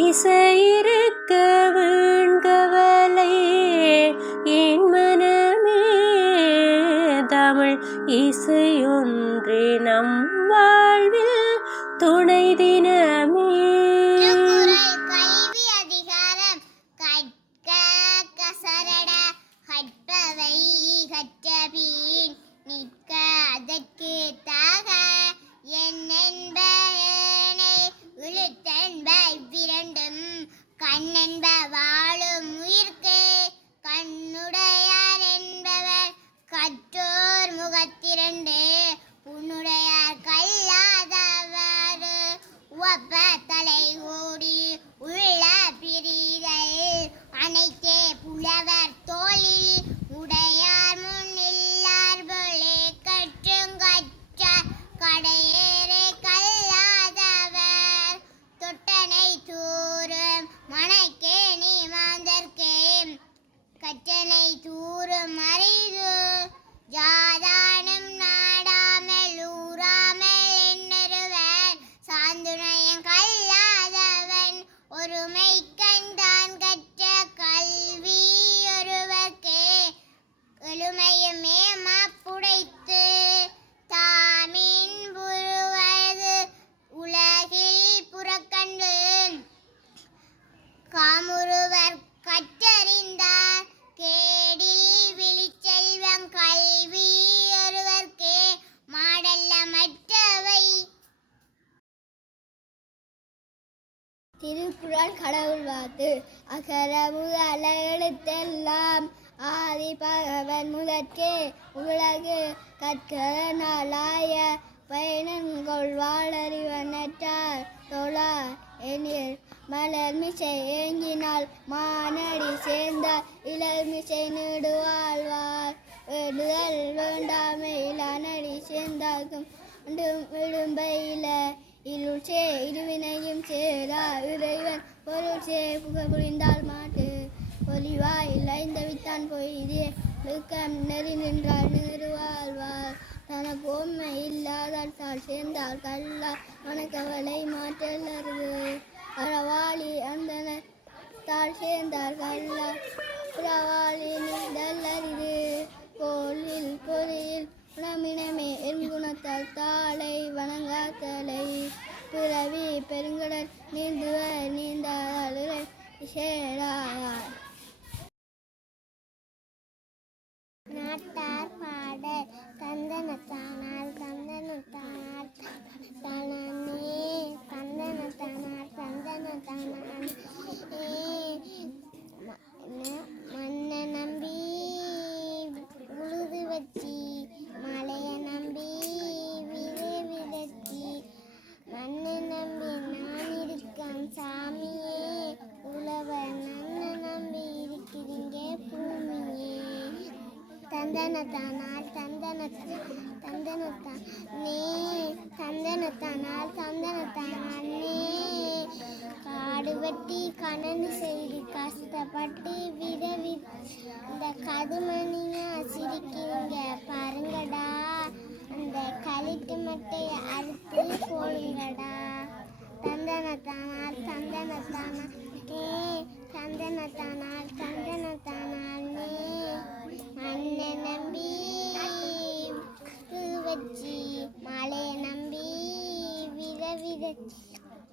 இசையிருக்க வீண்கவலை என் மனமே தமிழ் இசையொன்றே நம் வாழ்வில் துணை தினமே. கல்வி அதிகாரம் கற்க கசரட கற்பவை கற்றபின் நிற்க அதற்கு தாக என்னென்பனை இழுத்தென்ப இவ்விரண்டும் கண்ணென்ப வாழும் உயிர்க்கு கண்ணுடையார் என்பவர் கற்றோர் முகத்திரண்டு புண்ணுடையார் கல்லாதவர் உவப்ப தலை ஓடி உள்ள பிரிதல் அனைத்தே புலவர் தோளில் உடையார் முன் இல்லார் போலே கற்றுங்கற்றார் கடையேறே கல்லாதவர் தொட்டனை தூரும் மனைக்கே நீ மாந்தர்க்கே கற்றனை தூரும் அரிது ஜாதானும் நாடாமல் ஊறாமல் என்னருவன் சாந்துணையன் கல்லாதவன் ஒருமை கண்டான் கற்ற கல்வி ஒருவர்க்கே எழுமையும் மேமாப்புடைத்து தாமின் புருவது உலகில் புறக்கண்டு காமுருவர் கற்றறிந்தார் கேடில் விழிச்செல்வம் கல்வி ஒருவர்க்கே மாடல்ல மற்றவை. திருக்குறள் கடவுள் வாழ்த்து. அகர முதல எழுத்தெல்லாம் ஆதி பகவன் முதற்கே உலகு கற்கனாலாய பயனன்கொள் வாழறிவனற்றார் தொழார் எனில் மலர்மிசை ஏங்கினால் மானடி சேர்ந்தார் இளர்மிசை நீடுவாழ்வார் விடுதல் வேண்டாமை இளநடி சேர்ந்தார்க்கும் விடும்பையில இருள் சே இருவினையும் சேரா இறைவன் பொருள் சே புக புரிந்தால் மாட்டு பொலிவாய் இளைந்தவித்தான் பொய்தே லுக்கம் நெறி நின்றால் நிறுவாழ்வார் தனக்கு உண்மை இல்லாதால் தாள் சேர்ந்தால் கல்லார் மனக்கவலை மாற்றலருது அறவாளி அந்தனர் தாள் சேர்ந்தால் கல்லார் புறவாளி நீடல்லரிது கோலில் பொறியில் உணமினமே என்குணத்தால் தாளை வணங்காத்தலை பிறவி பெருங்கடல் நீந்துவர் நீந்தால் சேரார். நாட்டார் பாடல் தந்தனத்தானார் தந்தனத்தானார் தனனே தந்தனத்தானார் தந்தனத்தானார் மண்ணை நம்பி உழுது வச்சி மலையை நம்பி விதைச்சி மண்ணை நம்பி நான் இருக்கேன் சாமியே உழவர் நன்னை நம்பி இருக்கிறீங்க பூமியே தந்தனத்தானால் தந்தனத்தான் நே தந்தனத்தானால் தந்தனத்தானால் நே காடு வெட்டி கணனு செய்து கஷ்டப்பட்டு விதவி இந்த கதுமணியா சிரிக்கிறீங்க பாருங்கடா அந்த கழிட்டு மட்டையை அறுத்து போடுங்கடா தந்தனத்தானால் தந்தனத்தானால் நே தந்தனத்தானால் தந்தனத்தானால் நே மண்ணை நம்பி வச்சி மலையை நம்பி விதச்சி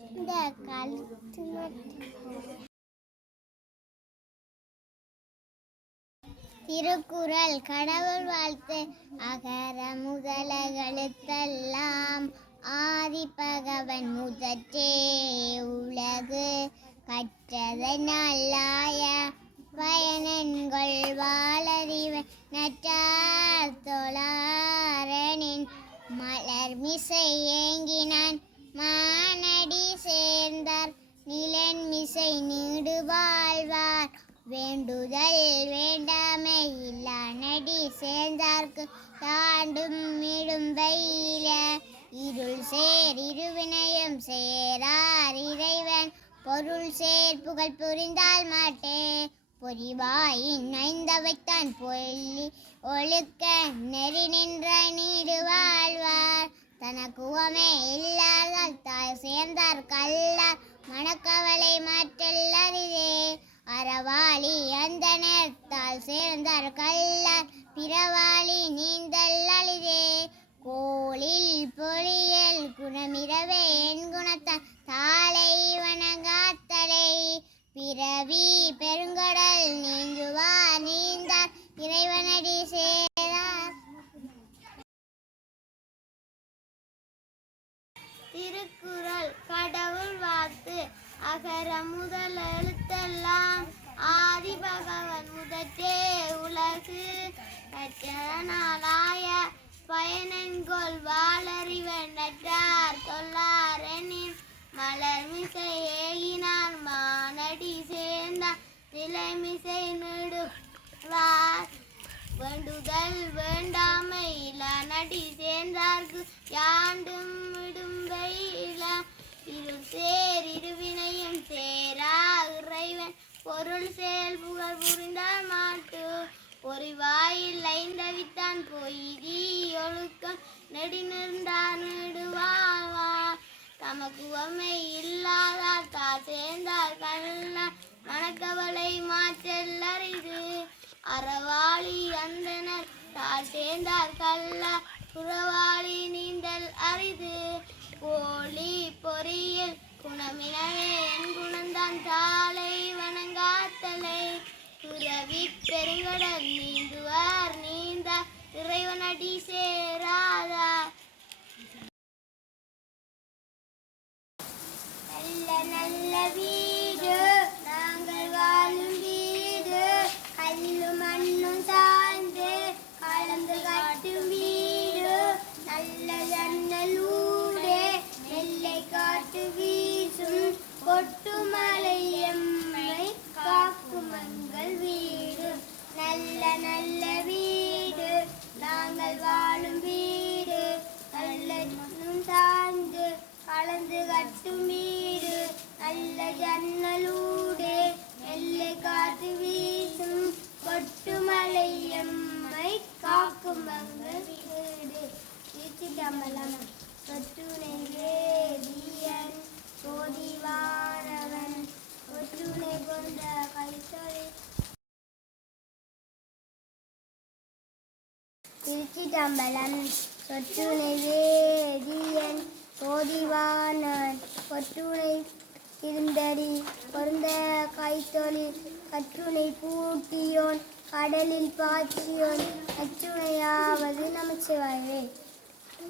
இந்த கழுத்து மட்டும். திருக்குறள் கடவுள் வாழ்த்து. அகர முதல எழுத்தெல்லாம் ஆதி பகவன் முதற்றே உலகு கற்றதனாலாய பயனன்கொள் வாழறிவன் நற்றார் தொழாரெனின் மலர்மிசை ஏங்கினான் மானடி சேர்ந்தார் நிலன்மிசை நீடு வாழ்வார் வேண்டுதல் வேண்டாமை இல்லா நடி சேர்ந்தார்க்கு தாண்டும் இடும்பையில இருள் சேர் இருவினையும் சேரார் இறைவன் பொருள் சேர் புகழ் புரிந்தால் மாட்டே பொறிவாயின் ஐந்தவைத்தான் பொல்லி ஒழுக்க நெறி நின்ற நீடு வாழ்வார் தனக்குவமே இல்லாதால் தாய் சேர்ந்தார் கல்லார் மனக்கவலை பிறவாளி அந்தனத்தால் சேர்ந்தார் கல்லார் பிறவாளி நீந்தல் அளிதே கோளில் பொறியல் குணமிரவே என் குணத்தால் தாளை வணங்காத்தலை பிறவி பெருங்கடல் நீந்துவார் நீந்தார் இறைவனடி சேரார். திருக்குறள் கடவுள் வாக்கு அகர முதல் எழுத்தெல்லாம் ஆதி பகவன் முதற்றே உலகு கற்றனாலாய பயனென்கொள் வாளறிவன் நற்றார் தொல்லாரெனின் மலர்மிசை ஏகினார் மானடி சேர்ந்தார் நிலைமிசை நெடுவார் வேண்டுதல் வேண்டாமை இல நடி சேர்ந்தார்க்கு யாண்டும் இடும்பை இல இருள் சேர் இருவினையும் சேரா இறைவன் பொருள் செயல் புகழ் புரிந்தார் மாட்டு பொறிவாயில் ஐந்தவித்தான் பொய்தி ஒழுக்கம் நெடி நின்றார் நெடுவாழ்வார் தமக்கு உவமை இல்லாதார் தார் சேர்ந்தார் கண்ண மனக்கவலை மாற்றல் அரிது அறவாளி அந்தனர் தார் சேர்ந்தார் கல்ல புறவாளி நீந்தல் அரிது கோழி பொறியில் குணமினவே என் குணந்தான் தாளை வணங்காத்தலை துறவி பெருங்கடல் நீந்துவார் நீந்த இறைவனடி சேராதார். நல்ல நல்ல வீடு நாங்கள் வாழும் வீடு கல்லும் மண்ணும் சார்ந்து கலந்து கட்டும் வீடு நல்ல ஜன்னலூடே நெல்லை காட்டு வீசும் கொட்டுமலை எம்மை காக்கும் எங்கள் வீடு நல்ல நல்ல வீடு நாங்கள் வாழும் வீடு நல்ல சார்ந்து கலந்து கட்டும் வீடு நல்ல ஜன்னலூடே நெல்லை காத்து வீசும் கொட்டுமலை எம்மை காக்கும் எங்கள் வீடு. திருச்சிட்டம்பலம். சொற்றுனை வேதியன் சோதிவானவன் ஒற்றுனை கொண்ட கைத்தொழி. திருச்சிட்டம்பலம். சொற்றுனை வேதியன் சோதிவானவன் ஒற்றுனை இருந்தடி பொருந்த கைத்தொழில் கற்றுனை பூட்டியோன் கடலில் பாய்ச்சியோன் அச்சுணையாவது நமச்சிவாயவே.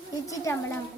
திருச்சிட்டம்பலம்.